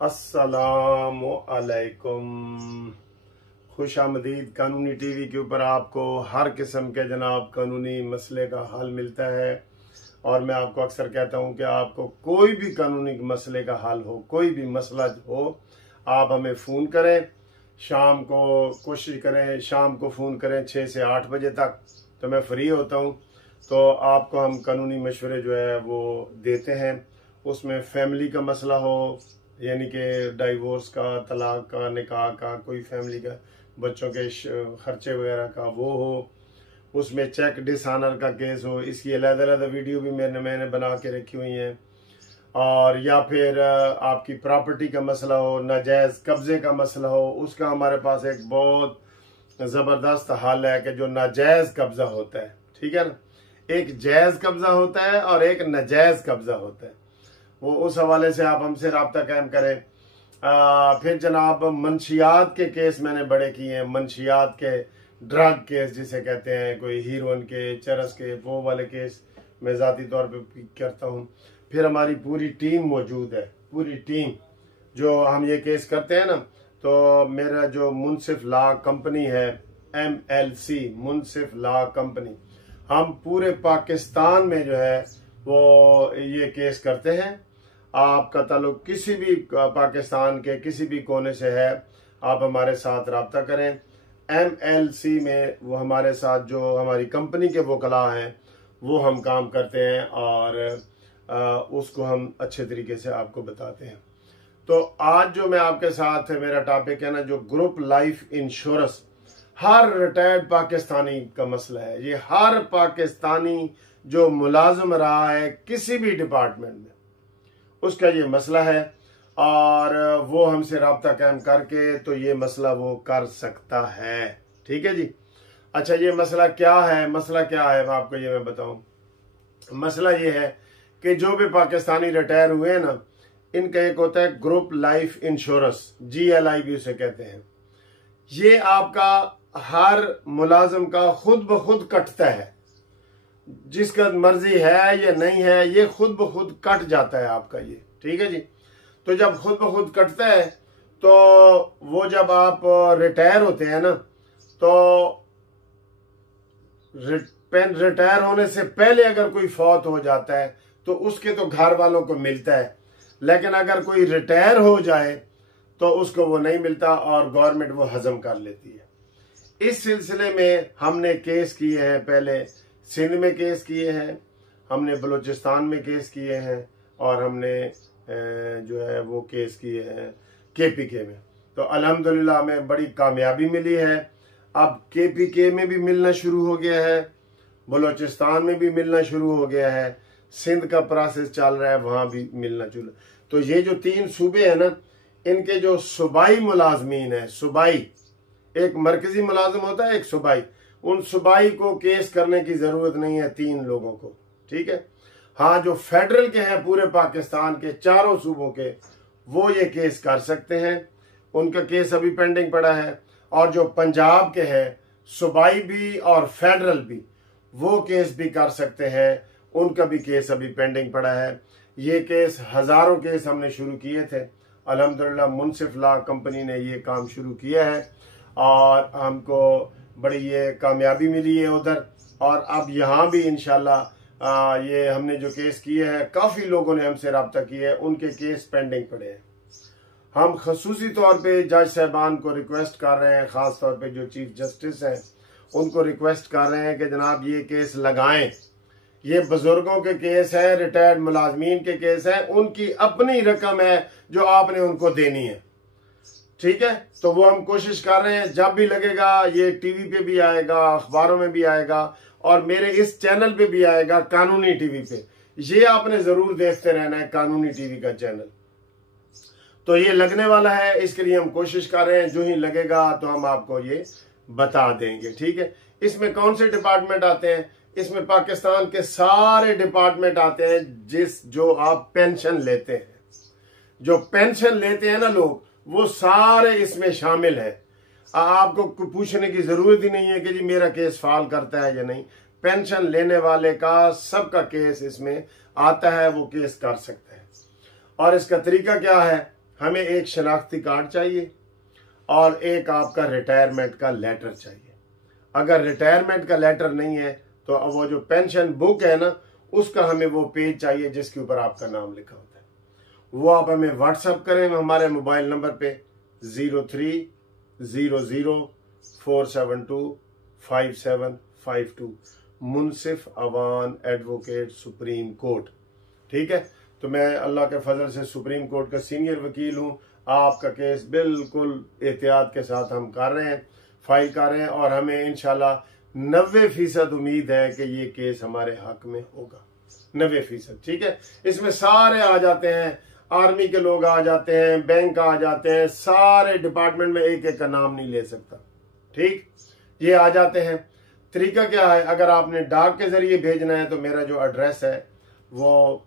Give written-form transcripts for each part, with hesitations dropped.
अस्सलामु अलैकुम। खुश आमदीद। कानूनी टीवी के ऊपर आपको हर किस्म के जनाब कानूनी मसले का हल मिलता है और मैं आपको अक्सर कहता हूं कि आपको कोई भी कानूनी मसले का हल हो, कोई भी मसला हो, आप हमें फ़ोन करें। शाम को कोशिश करें, शाम को फ़ोन करें 6 से 8 बजे तक, तो मैं फ्री होता हूं। तो आपको हम कानूनी मशवरे जो है वो देते हैं। उसमें फैमिली का मसला हो, यानी कि डाइवोर्स का, तलाक का, निकाह का, कोई फैमिली का, बच्चों के खर्चे वगैरह का वो हो, उसमें चेक डिसऑनर का केस हो, इसकी अलग-अलग वीडियो भी मैंने बना के रखी हुई हैं। और या फिर आपकी प्रॉपर्टी का मसला हो, नाजायज़ कब्जे का मसला हो, उसका हमारे पास एक बहुत ज़बरदस्त हल है कि जो नाजायज़ कब्जा होता है, ठीक है ना, एक जायज़ कब्जा होता है और एक नाजायज़ कब्जा होता है। वो उस हवाले से आप हमसे रब्ता कायम करें। फिर जनाब मंशियात के केस मैंने बड़े किए हैं, मंशियात के ड्रग केस जिसे कहते हैं, कोई हीरोइन के, चरस के, वो वाले केस मैं ज़ाती तौर पे करता हूँ। फिर हमारी पूरी टीम मौजूद है, पूरी टीम जो हम ये केस करते हैं ना। तो मेरा जो मुनसिफ लॉ कंपनी है, MLC मुनसिफ लॉ कंपनी, हम पूरे पाकिस्तान में जो है वो ये केस करते हैं। आपका ताल्लुक किसी भी पाकिस्तान के किसी भी कोने से है, आप हमारे साथ रब्ता करें। MLC में वो हमारे साथ जो हमारी कंपनी के वकला हैं वो हम काम करते हैं और उसको हम अच्छे तरीके से आपको बताते हैं। तो आज जो मैं आपके साथ मेरा टॉपिक है ना, जो ग्रुप लाइफ इंश्योरेंस, हर रिटायर्ड पाकिस्तानी का मसला है। ये हर पाकिस्तानी जो मुलाजिम रहा है किसी भी डिपार्टमेंट में, उसका ये मसला है और वो हमसे रब्ता कायम करके तो ये मसला वो कर सकता है। ठीक है जी। अच्छा, ये मसला क्या है? मसला क्या है आपको ये मैं बताऊं। मसला ये है कि जो भी पाकिस्तानी रिटायर हुए हैं ना, इनका एक होता है ग्रुप लाइफ इंश्योरेंस, GLI भी उसे कहते हैं। ये आपका हर मुलाजिम का खुद ब खुद कटता है, जिसका मर्जी है या नहीं है, ये खुद ब खुद कट जाता है आपका ये। ठीक है जी। तो जब खुद ब खुद कटता है तो वो जब आप रिटायर होते हैं ना, तो रिटायर होने से पहले अगर कोई फौत हो जाता है तो उसके तो घर वालों को मिलता है, लेकिन अगर कोई रिटायर हो जाए तो उसको वो नहीं मिलता और गवर्नमेंट वो हजम कर लेती है। इस सिलसिले में हमने केस किए हैं, पहले सिंध में केस किए हैं, हमने बलूचिस्तान में केस किए हैं और हमने जो है वो केस किए हैं KPK में। तो अल्हम्दुलिल्लाह हमें बड़ी कामयाबी मिली है। अब KPK में भी मिलना शुरू हो गया है, बलूचिस्तान में भी मिलना शुरू हो गया है, सिंध का प्रोसेस चल रहा है, वहां भी मिलना शुरू। तो ये जो 3 सूबे हैं ना, इनके जो सूबाई मुलाजमीन है, सूबाई, एक मरकजी मुलाजिम होता है, एक सूबाई, उन सूबाई को केस करने की जरूरत नहीं है 3 लोगों को। ठीक है। हाँ, जो फेडरल के हैं पूरे पाकिस्तान के 4 सूबों के, वो ये केस कर सकते हैं, उनका केस अभी पेंडिंग पड़ा है। और जो पंजाब के हैं, सूबाई भी और फेडरल भी, वो केस भी कर सकते हैं, उनका भी केस अभी पेंडिंग पड़ा है। ये केस हजारों केस हमने शुरू किए थे। अल्हम्दुलिल्लाह मुनसिफ लॉ कंपनी ने ये काम शुरू किया है और हमको बड़ी ये कामयाबी मिली है उधर। और अब यहाँ भी इंशाल्लाह ये हमने जो केस किए हैं, काफ़ी लोगों ने हमसे रब्ता किया है, उनके केस पेंडिंग पड़े हैं। हम खसूसी तौर पे जज साहबान को रिक्वेस्ट कर रहे हैं, ख़ास तौर पे जो चीफ जस्टिस हैं उनको रिक्वेस्ट कर रहे हैं कि जनाब ये केस लगाएं। ये बुजुर्गों के केस है, रिटायर्ड मुलाजमीन के केस है, उनकी अपनी रकम है जो आपने उनको देनी है। ठीक है। तो वो हम कोशिश कर रहे हैं, जब भी लगेगा ये टीवी पे भी आएगा, अखबारों में भी आएगा और मेरे इस चैनल पे भी आएगा, कानूनी टीवी पे। ये आपने जरूर देखते रहना है, कानूनी टीवी का चैनल। तो ये लगने वाला है, इसके लिए हम कोशिश कर रहे हैं, जो ही लगेगा तो हम आपको ये बता देंगे। ठीक है। इसमें कौन से डिपार्टमेंट आते हैं? इसमें पाकिस्तान के सारे डिपार्टमेंट आते हैं। जो आप पेंशन लेते हैं, जो पेंशन लेते हैं ना लोग, वो सारे इसमें शामिल हैं। आपको पूछने की जरूरत ही नहीं है कि जी मेरा केस फाइल करता है या नहीं। पेंशन लेने वाले का सबका केस इसमें आता है, वो केस कर सकते हैं। और इसका तरीका क्या है? हमें एक शनाख्ती कार्ड चाहिए और एक आपका रिटायरमेंट का लेटर चाहिए। अगर रिटायरमेंट का लेटर नहीं है तो वो जो पेंशन बुक है ना, उसका हमें वो पेज चाहिए जिसके ऊपर आपका नाम लिखा होता है। वो आप हमें व्हाट्सएप करें हमारे मोबाइल नंबर पे 0300472552 मुनसिफ अवान एडवोकेट सुप्रीम कोर्ट। ठीक है, तो मैं अल्लाह के फजल से सुप्रीम कोर्ट का सीनियर वकील हूँ। आपका केस बिल्कुल एहतियात के साथ हम कर रहे हैं, फाइल कर रहे हैं, और हमें इंशाल्लाह 90% उम्मीद है कि ये केस हमारे हक में होगा। 90%। ठीक है, इसमें सारे आ जाते हैं, आर्मी के लोग आ जाते हैं, बैंक आ जाते हैं, सारे डिपार्टमेंट में एक एक का नाम नहीं ले सकता। ठीक, ये आ जाते हैं। तरीका क्या है, अगर आपने डाक के जरिए भेजना है तो मेरा जो एड्रेस है वो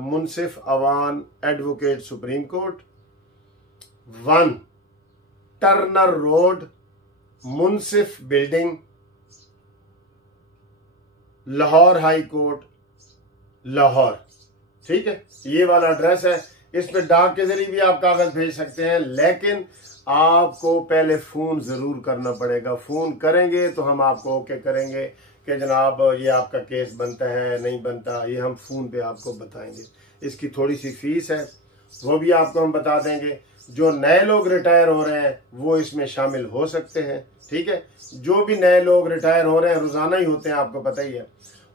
Munsif Awan advocate supreme court 1 Turner road, Munsif building, Lahore high court, Lahore. ठीक है, ये वाला एड्रेस है। इस पे डाक के जरिए भी आप कागज भेज सकते हैं, लेकिन आपको पहले फोन जरूर करना पड़ेगा। फोन करेंगे तो हम आपको ओके करेंगे कि जनाब ये आपका केस बनता है नहीं बनता, ये हम फोन पे आपको बताएंगे। इसकी थोड़ी सी फीस है, वो भी आपको हम बता देंगे। जो नए लोग रिटायर हो रहे हैं वो इसमें शामिल हो सकते हैं। ठीक है, जो भी नए लोग रिटायर हो रहे हैं, रोजाना ही होते हैं, आपको पता ही है,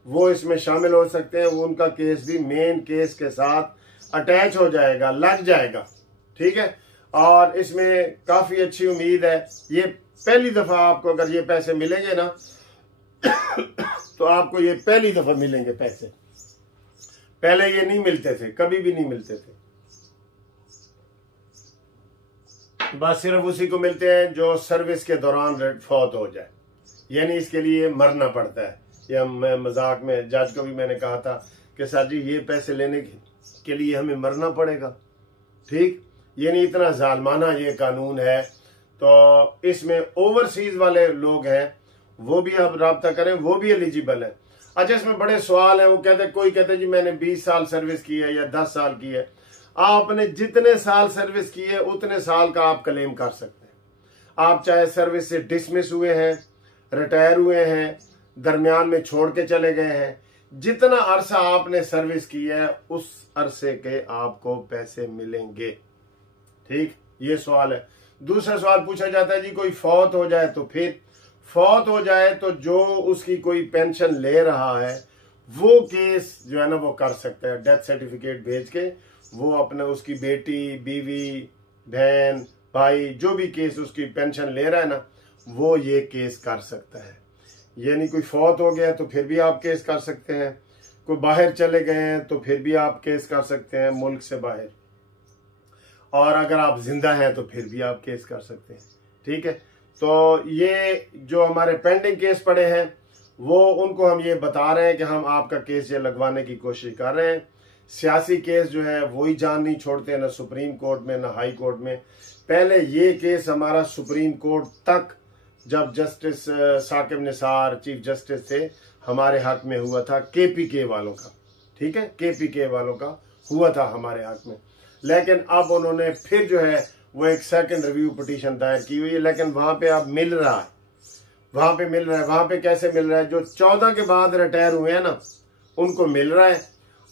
वो इसमें शामिल हो सकते हैं। वो उनका केस भी मेन केस के साथ अटैच हो जाएगा, लग जाएगा। ठीक है, और इसमें काफी अच्छी उम्मीद है। ये पहली दफा आपको अगर ये पैसे मिलेंगे ना तो आपको ये पहली दफा मिलेंगे पैसे। पहले ये नहीं मिलते थे, कभी भी नहीं मिलते थे। बस सिर्फ उसी को मिलते हैं जो सर्विस के दौरान फौत हो जाए, यानी इसके लिए मरना पड़ता है। या मैं मजाक में जज को भी मैंने कहा था कि सर जी ये पैसे लेने के लिए हमें मरना पड़ेगा। ठीक, ये नहीं, इतना जालमाना ये कानून है। तो इसमें ओवरसीज वाले लोग हैं, वो भी आप राब्ता करें, वो भी एलिजिबल है। अच्छा, इसमें बड़े सवाल हैं। वो कहते, कोई कहते जी मैंने 20 साल सर्विस की है या 10 साल की है। आपने जितने साल सर्विस की है उतने साल का आप क्लेम कर सकते हैं। आप चाहे सर्विस से डिसमिस हुए हैं, रिटायर हुए हैं, दरमियान में छोड़ के चले गए हैं, जितना अरसा आपने सर्विस की है उस अरसे के आपको पैसे मिलेंगे। ठीक, ये सवाल है। दूसरा सवाल पूछा जाता है जी कोई फौत हो जाए तो फिर फौत हो जाए तो जो उसकी कोई पेंशन ले रहा है वो केस जो है ना वो कर सकता है। डेथ सर्टिफिकेट भेज के वो अपने उसकी बेटी, बीवी, बहन, भाई, जो भी केस उसकी पेंशन ले रहा है ना, वो ये केस कर सकता है। यानी कोई फौत हो गया तो फिर भी आप केस कर सकते हैं, कोई बाहर चले गए हैं तो फिर भी आप केस कर सकते हैं मुल्क से बाहर, और अगर आप जिंदा हैं तो फिर भी आप केस कर सकते हैं। ठीक है, तो ये जो हमारे पेंडिंग केस पड़े हैं वो उनको हम ये बता रहे हैं कि हम आपका केस ये लगवाने की कोशिश कर रहे हैं। सियासी केस जो है वही जान नहीं छोड़ते, ना सुप्रीम कोर्ट में ना हाई कोर्ट में। पहले ये केस हमारा सुप्रीम कोर्ट तक, जब justice Saqib Nisar chief justice थे, हमारे हक में हुआ था, केपीके वालों का। ठीक है, केपीके वालों का हुआ था हमारे हक में। लेकिन अब उन्होंने फिर जो है वो एक सेकंड रिव्यू पिटीशन दायर की हुई है, लेकिन वहां पे अब मिल रहा है। वहां पे मिल रहा है। वहां पे कैसे मिल रहा है? जो 14 के बाद रिटायर हुए हैं ना उनको मिल रहा है,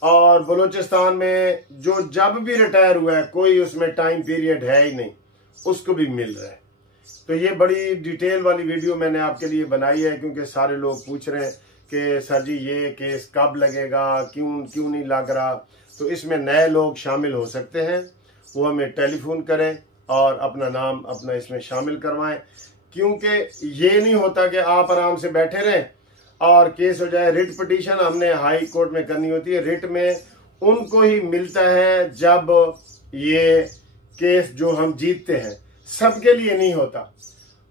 और बलूचिस्तान में जो जब भी रिटायर हुआ है कोई उसमें टाइम पीरियड है ही नहीं, उसको भी मिल रहा है। तो ये बड़ी डिटेल वाली वीडियो मैंने आपके लिए बनाई है, क्योंकि सारे लोग पूछ रहे हैं कि सर जी ये केस कब लगेगा, क्यों नहीं लग रहा। तो इसमें नए लोग शामिल हो सकते हैं, वो हमें टेलीफोन करें और अपना नाम अपना इसमें शामिल करवाएं, क्योंकि ये नहीं होता कि आप आराम से बैठे रहें और केस हो जाए। रिट पिटीशन हमने हाई कोर्ट में करनी होती है। रिट में उनको ही मिलता है जब ये केस जो हम जीतते हैं, सबके लिए नहीं होता।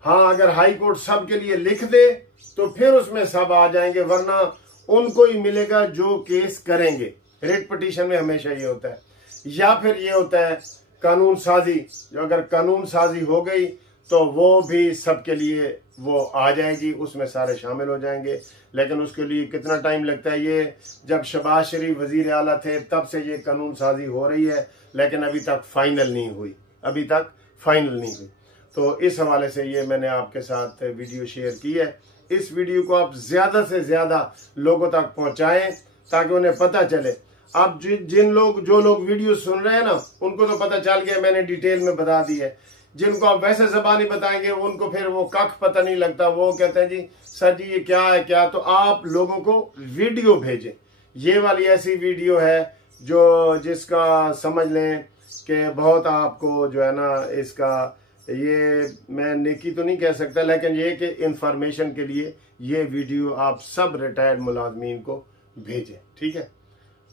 हाँ, अगर हाई कोर्ट सबके लिए लिख दे तो फिर उसमें सब आ जाएंगे, वरना उनको ही मिलेगा जो केस करेंगे। रिट पिटीशन में हमेशा ये होता है। या फिर ये होता है कानून साजी, जो अगर कानून साजी हो गई तो वो भी सबके लिए वो आ जाएगी, उसमें सारे शामिल हो जाएंगे। लेकिन उसके लिए कितना टाइम लगता है? ये जब शहबाज शरीफ वजीर आला थे तब से ये कानून साजी हो रही है, लेकिन अभी तक फाइनल नहीं हुई, अभी तक फाइनल नहीं हुई। तो इस हवाले से ये मैंने आपके साथ वीडियो शेयर की है। इस वीडियो को आप ज्यादा से ज्यादा लोगों तक पहुंचाएं ताकि उन्हें पता चले। आप जो लोग वीडियो सुन रहे हैं ना, उनको तो पता चल गया, मैंने डिटेल में बता दी है। जिनको आप वैसे ज़बानी बताएंगे उनको फिर वो कख पता नहीं लगता, वो कहते हैं जी सर जी ये क्या है क्या। तो आप लोगों को वीडियो भेजें। ये वाली ऐसी वीडियो है जिसका समझ लें कि बहुत आपको जो है ना, इसका ये मैं नेकी तो नहीं कह सकता, लेकिन ये कि इंफॉर्मेशन के लिए ये वीडियो आप सब रिटायर्ड मुलाजमीन को भेजें। ठीक है,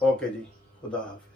ओके जी, खुदा हाफिज।